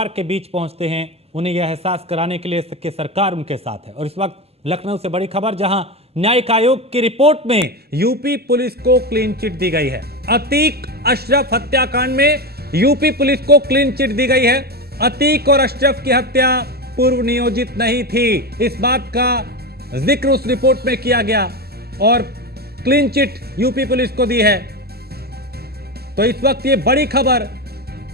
परिवार के बीच पहुंचते हैं, उन्हें यह एहसास कराने के लिए कि सरकार उनके साथ है। और इस वक्त लखनऊ से बड़ी खबर, जहां न्यायिक आयोग की रिपोर्ट में यूपी पुलिस को क्लीन चिट दी गई है। अतीक अशरफ हत्याकांड में यूपी पुलिस को क्लीन चिट दी गई है। अतीक और अशरफ की हत्या पूर्व नियोजित नहीं थी, इस बात का जिक्र उस रिपोर्ट में किया गया और क्लीन चिट यूपी पुलिस को दी है। तो इस वक्त ये बड़ी खबर,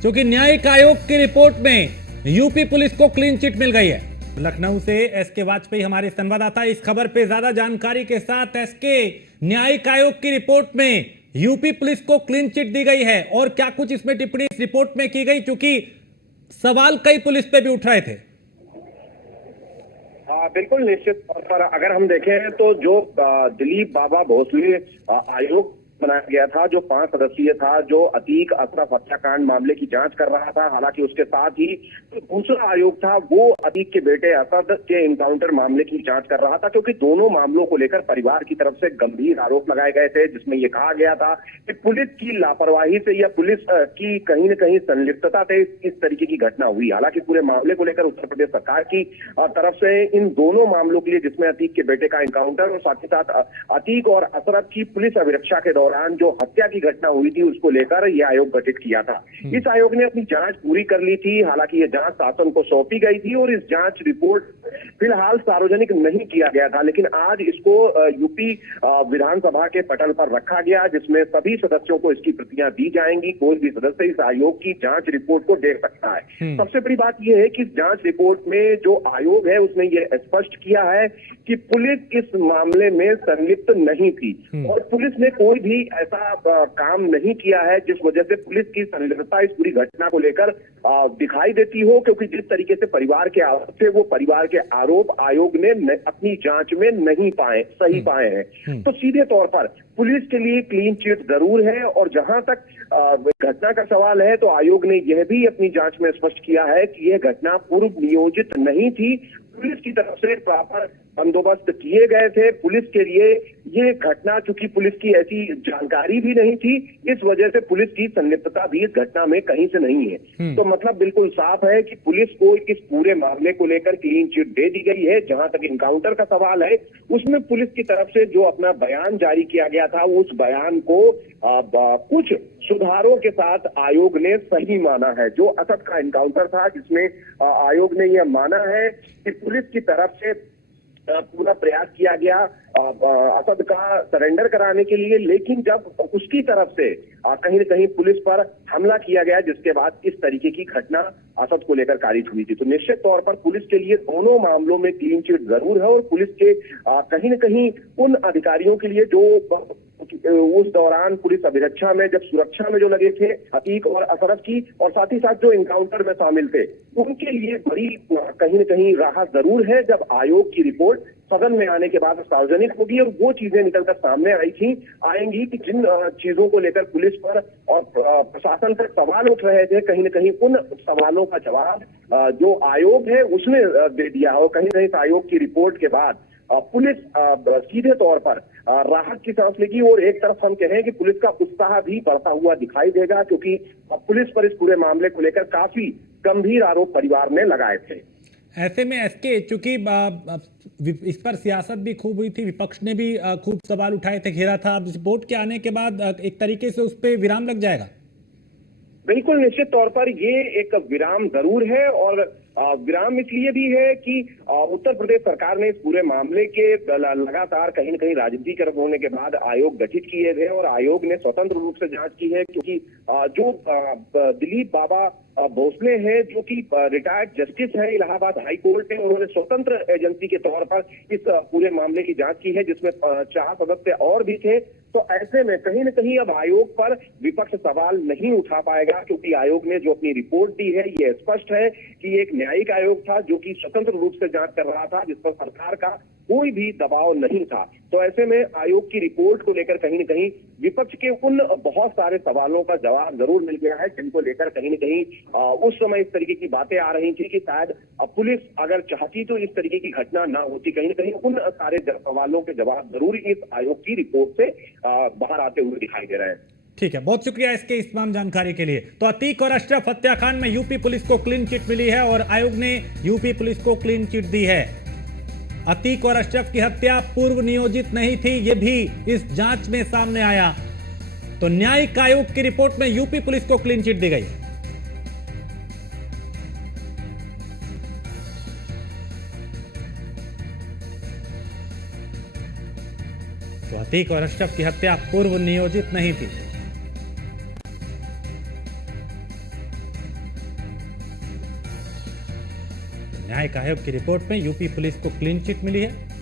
क्योंकि न्यायिक आयोग की रिपोर्ट में यूपी पुलिस को क्लीन चिट मिल गई है। लखनऊ से एसके वाजपेयी हमारे संवाददाता इस खबर पे ज्यादा जानकारी के साथ। एसके, न्यायिक आयोग की रिपोर्ट में यूपी पुलिस को क्लीन चिट दी गई है और क्या कुछ इसमें टिप्पणी इस रिपोर्ट में की गई, क्योंकि सवाल कई पुलिस पे भी उठ रहे थे। बिल्कुल, निश्चित तौर पर अगर हम देखें तो जो दिलीप बाबा भोसले आयोग बनाया गया था, जो 5 सदस्यीय था, जो अतीक अशरफ हत्याकांड मामले की जांच कर रहा था। हालांकि उसके साथ ही जो दूसरा आयोग था वो अतीक के बेटे असद के इनकाउंटर मामले की जांच कर रहा था, क्योंकि दोनों मामलों को लेकर परिवार की तरफ से गंभीर आरोप लगाए गए थे, जिसमें यह कहा गया था कि पुलिस की लापरवाही से या पुलिस की कहीं न कहीं संलिप्तता से इस तरीके की घटना हुई। हालांकि पूरे मामले को लेकर उत्तर प्रदेश सरकार की तरफ से इन दोनों मामलों के लिए, जिसमें अतीक के बेटे का इनकाउंटर और साथ ही साथ अतीक और अशरफ की पुलिस अभिरक्षा के दौरान जो हत्या की घटना हुई थी, उसको लेकर यह आयोग गठित किया था। इस आयोग ने अपनी जांच पूरी कर ली थी। हालांकि यह जांच शासन को सौंपी गई थी और इस जांच रिपोर्ट फिलहाल सार्वजनिक नहीं किया गया था, लेकिन आज इसको यूपी विधानसभा के पटल पर रखा गया, जिसमें सभी सदस्यों को इसकी प्रतियां दी जाएंगी। कोई भी सदस्य इस आयोग की जांच रिपोर्ट को देख सकता है। सबसे बड़ी बात यह है कि इस जांच रिपोर्ट में जो आयोग है उसने ये स्पष्ट किया है कि पुलिस इस मामले में संलिप्त नहीं थी और पुलिस ने कोई भी ऐसा काम नहीं किया है जिस वजह से पुलिस की संलिप्तता इस पूरी घटना को लेकर दिखाई देती हो, क्योंकि जिस तरीके से परिवार के आरोप थे, वो परिवार के आरोप आयोग ने अपनी जांच में नहीं सही पाए हैं। तो सीधे तौर पर पुलिस के लिए क्लीन चिट जरूर है। और जहां तक घटना का सवाल है, तो आयोग ने यह भी अपनी जांच में स्पष्ट किया है कि यह घटना पूर्व नियोजित नहीं थी। पुलिस की तरफ से प्रॉपर बंदोबस्त किए गए थे। पुलिस के लिए ये घटना, चूंकि पुलिस की ऐसी जानकारी भी नहीं थी, इस वजह से पुलिस की संलिप्तता भी इस घटना में कहीं से नहीं है। तो मतलब बिल्कुल साफ है कि पुलिस को इस पूरे मामले को लेकर क्लीन चिट दे दी गई है। जहां तक इनकाउंटर का सवाल है, उसमें पुलिस की तरफ से जो अपना बयान जारी किया गया था, उस बयान को कुछ सुधारों के साथ आयोग ने सही माना है। जो असद का इनकाउंटर था, जिसमें आयोग ने यह माना है कि पुलिस की तरफ से पूरा प्रयास किया गया असद का सरेंडर कराने के लिए, लेकिन जब उसकी तरफ से कहीं न कहीं पुलिस पर हमला किया गया, जिसके बाद इस तरीके की घटना असद को लेकर कारित हुई थी। तो निश्चित तौर पर पुलिस के लिए दोनों मामलों में क्लीन चिट जरूर है और पुलिस के कहीं न कहीं उन अधिकारियों के लिए जो उस दौरान पुलिस अभिरक्षा में, जब सुरक्षा में जो लगे थे अतीक और अशरफ की, और साथ ही साथ जो इनकाउंटर में शामिल थे, उनके लिए बड़ी कहीं न कहीं राहत जरूर है जब आयोग की रिपोर्ट सदन में आने के बाद सार्वजनिक होगी और वो चीजें निकलकर सामने आएंगी कि जिन चीजों को लेकर पुलिस पर और प्रशासन पर सवाल उठ रहे थे, कहीं न कहीं उन सवालों का जवाब जो आयोग है उसने दे दिया। और कहीं न कहीं आयोग की रिपोर्ट के बाद पुलिस सीधे तौर पर राहत की सांस लेगी। और एक तरफ हम कहें कि पुलिस का उत्साह भी बढ़ता हुआ दिखाई देगा, क्योंकि पुलिस पर इस पूरे मामले को लेकर काफी गंभीर आरोप परिवार ने लगाए थे। ऐसे में एसके, चूंकि इस पर सियासत भी खूब हुई थी, विपक्ष ने भी खूब सवाल उठाए थे, घेरा था। अब रिपोर्ट के आने के बाद एक तरीके से उस पर विराम लग जाएगा। बिल्कुल, निश्चित तौर पर ये एक विराम जरूर है। और विराम इसलिए भी है कि उत्तर प्रदेश सरकार ने इस पूरे मामले के लगातार कहीं न कहीं राजनीतिकरण होने के बाद आयोग गठित किए थे और आयोग ने स्वतंत्र रूप से जांच की है, क्योंकि जो दिलीप बाबा भोसले हैं, जो कि रिटायर्ड जस्टिस है इलाहाबाद हाई कोर्ट में, उन्होंने स्वतंत्र एजेंसी के तौर पर इस पूरे मामले की जांच की है, जिसमें 4 सदस्य और भी थे। तो ऐसे में कहीं न कहीं अब आयोग पर विपक्ष सवाल नहीं उठा पाएगा, क्योंकि आयोग ने जो अपनी रिपोर्ट दी है, ये स्पष्ट है कि एक न्यायिक आयोग था जो कि स्वतंत्र रूप से जांच कर रहा था, जिस पर सरकार का कोई भी दबाव नहीं था। तो ऐसे में आयोग की रिपोर्ट को लेकर कहीं न कहीं विपक्ष के उन बहुत सारे सवालों का जवाब जरूर मिल गया है, जिनको लेकर कहीं न कहीं उस समय इस तरीके की बातें आ रही थी कि शायद पुलिस अगर चाहती तो इस तरीके की घटना ना होती। कहीं न कहीं उन सारे सवालों के जवाब जरूर इस आयोग की रिपोर्ट से बाहर आते हुए दिखाई दे रहे हैं। ठीक है, बहुत शुक्रिया इसके इस तमाम जानकारी के लिए। तो अतीक और अशरफ हत्याकांड में यूपी पुलिस को क्लीन चिट मिली है और आयोग ने यूपी पुलिस को क्लीन चिट दी है। अतीक और अशरफ की हत्या पूर्व नियोजित नहीं थी, यह भी इस जांच में सामने आया। तो न्यायिक आयोग की रिपोर्ट में यूपी पुलिस को क्लीन चिट दी गई है। तो अतीक और अशरफ की हत्या पूर्व नियोजित नहीं थी। न्यायिक आयोग की रिपोर्ट में यूपी पुलिस को क्लीन चिट मिली है।